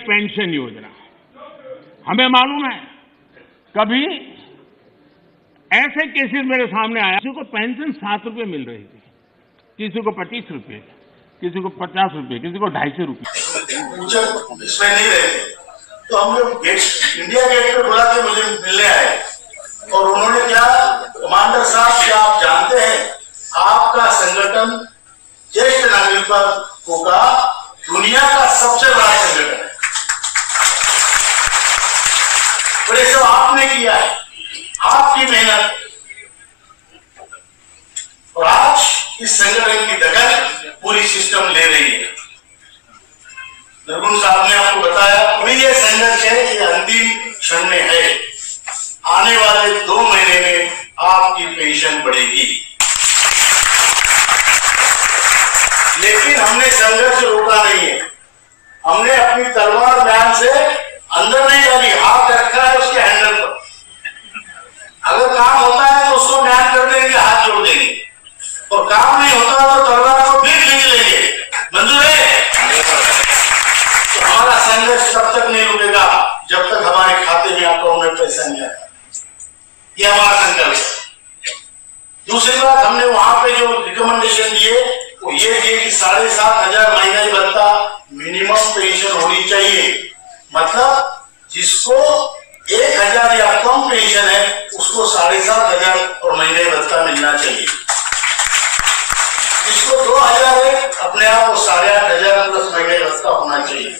Pension योजना, हमें मालूम है कभी ऐसे केसेस मेरे सामने आया, किसी को पेंशन 7 रुपये मिल रही थी, किसी को 25 रुपये, किसी को 50 रुपये, किसी को 250 रुपये। इसमें नहीं रहे, तो हम लोग इंडिया गेट पे बुला के मुझे मिलने आए और उन्होंने क्या, कमांडर साहब क्या आप जानते हैं आपका संगठन ज्येष्ठ नागरिकों का दुनिया का सबसे बड़ा संगठन है, और ये सब आपने किया है, आपकी मेहनत, और आज इस संगठन की दखल पूरी सिस्टम ले रही है। नरगुन साहब ने आपको बताया अभी ये संघर्ष है, ये अंतिम क्षण में है, आने वाले 2 महीने में आपकी पेंशन बढ़ेगी, लेकिन हमने संघर्ष रोका नहीं है, हमने अपनी तलवार म्यान से अंदर नहीं डाली, हाथ रखा है उसके हैंडल पर, अगर काम होता है तो उसको म्यान कर देंगे, हाथ जोड़ देंगे, और काम नहीं होता तो तलवार को फिर खींच लेंगे। मंजूर है? तो हमारा संघर्ष तब तक नहीं रुकेगा जब तक हमारे खाते में अकाउंट में पैसा नहीं आएगा, ये हमारा संकल्प है। दूसरी बात, हमने वहां पे जो रिकमेंडेशन दिए वो ये दिए कि 7,500 महंगाई भत्ता मिनिमम पेंशन होनी चाहिए, मतलब जिसको 1,000 या कम पेंशन है उसको 7,500 और महंगाई भत्ता मिलना चाहिए, जिसको 2,000 है अपने आप को 8,500 प्लस महंगाई भत्ता होना चाहिए।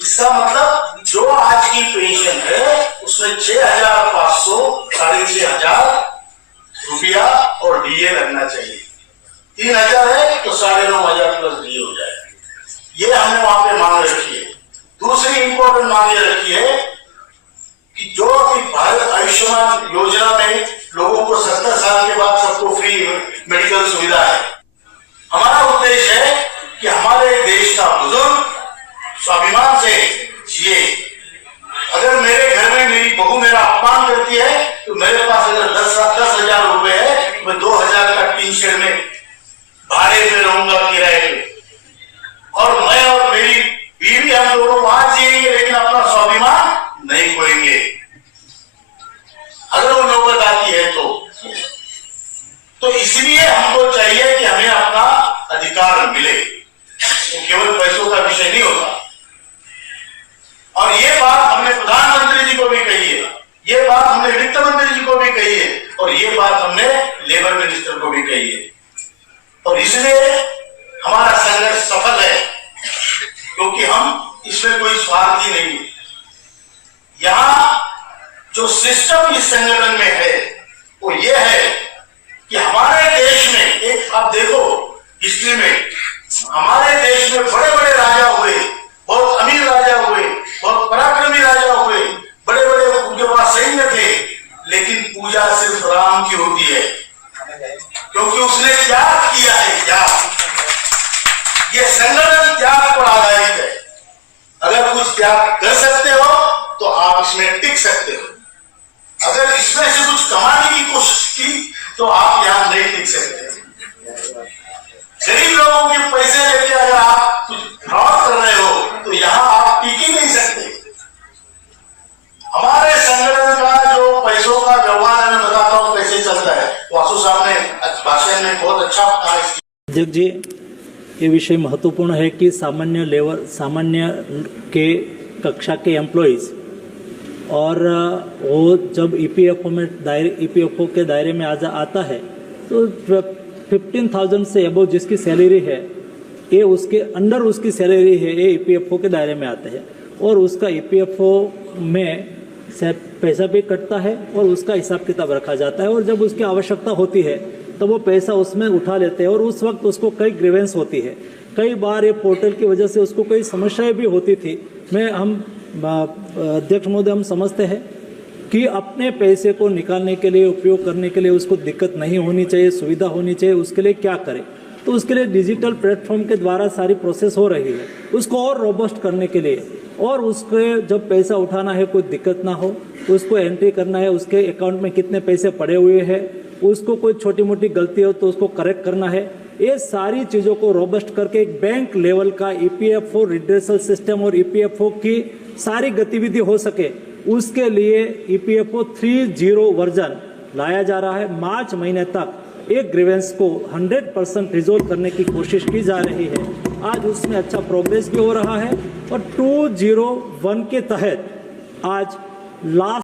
इसका मतलब जो आज की पेंशन है उसमें 6,500, 6,500 रुपया और डीए लगना चाहिए, 3,000 है तो 9,500 प्लस डीए हो जाए, ये हमने वहां पे मांग रखी है। दूसरी इंपॉर्टेंट मांग ये रखी है कि जो अभी भारत आयुष्मान योजना में लोगों को 70 साल के बाद सबको फ्री मेडिकल सुविधा है, हमारा उद्देश्य है कि हमारे देश का बुजुर्ग स्वाभिमान से जिए। अगर मेरे घर में मेरी बहू मेरा अपमान करती है तो मेरे पास अगर 10,000 रुपए है तो मैं 2,000 का टीन शेड में भाड़े पे रहूंगा, किराए पे, और मैं और मेरी बीवी हम लोग वहां जिएंगे लेकिन अपना स्वाभिमान नहीं खोएंगे, अगर वो नौबत आती है तो इसलिए हमको चाहिए कि हमें अपना अधिकार मिले, वो केवल पैसों का विषय नहीं होता। और ये बात हमने प्रधानमंत्री जी को भी कही है, ये बात हमने वित्त मंत्री जी को भी कही है, और ये बात हमने लेबर मिनिस्टर को भी कही है, और इसलिए हमारा संघर्ष सफल है, क्योंकि हम इसमें कोई स्वार्थी नहीं है। यहां जो सिस्टम इस संगठन में है वो ये है कि हमारे देश में एक, आप देखो हिस्ट्री में हमारे देश में बड़े बड़े राजा हुए, बहुत अमीर राजा हुए, बहुत पराक्रमी राजा हुए, बड़े बड़े उनके पास सैन्य थे, लेकिन पूजा सिर्फ राम की होती है, क्योंकि उसने त्याग किया है, त्याग। ये संगठन त्याग पर आधारित है, अगर कुछ त्याग कर सकते हो तो आप इसमें टिक सकते हो, अगर इसमें से कुछ कमाने की कोशिश की तो आप यहां नहीं टिक सकते। गरीब लोगों के पैसे लेके अगर आप कुछ फ्रॉड कर रहे हो तो यहां आप टिक ही नहीं सकते। हमारे संगठन का जो पैसों का व्यवहार मैं बताता हूं कैसे चलता है, वासु साहब ने भाषण में बहुत अच्छा कहा। अध्यक्ष जी, ये विषय महत्वपूर्ण है कि सामान्य के कक्षा के एम्प्लॉइज और वो जब ईपीएफओ के दायरे में आता है तो 15,000 से अबव जिसकी सैलरी है, ये उसके अंडर उसकी सैलरी है, ये ईपीएफओ के दायरे में आते हैं, और उसका ईपीएफओ में पैसा भी कटता है और उसका हिसाब किताब रखा जाता है, और जब उसकी आवश्यकता होती है तो वो पैसा उसमें उठा लेते हैं, और उस वक्त उसको कई ग्रीवेंस होती है। कई बार ये पोर्टल की वजह से उसको कई समस्याएं भी होती थी। हम अध्यक्ष महोदय, हम समझते हैं कि अपने पैसे को निकालने के लिए, उपयोग करने के लिए उसको दिक्कत नहीं होनी चाहिए, सुविधा होनी चाहिए, उसके लिए क्या करें? तो उसके लिए डिजिटल प्लेटफॉर्म के द्वारा सारी प्रोसेस हो रही है, उसको और रोबस्ट करने के लिए, और उसके जब पैसा उठाना है कोई दिक्कत ना हो, उसको एंट्री करना है, उसके अकाउंट में कितने पैसे पड़े हुए हैं, उसको कोई छोटी मोटी गलती हो तो उसको करेक्ट करना है, ये सारी चीज़ों को रोबस्ट करके एक बैंक लेवल का ईपीएफओ रिड्रेसल सिस्टम और ईपीएफओ की सारी गतिविधि हो सके, उसके लिए ईपीएफओ 3.0 वर्जन लाया जा रहा है। मार्च महीने तक एक ग्रीवेंस को 100% रिजोल्व करने की कोशिश की जा रही है। आज उसमें अच्छा प्रोग्रेस भी हो रहा है और 201 के तहत आज लास्ट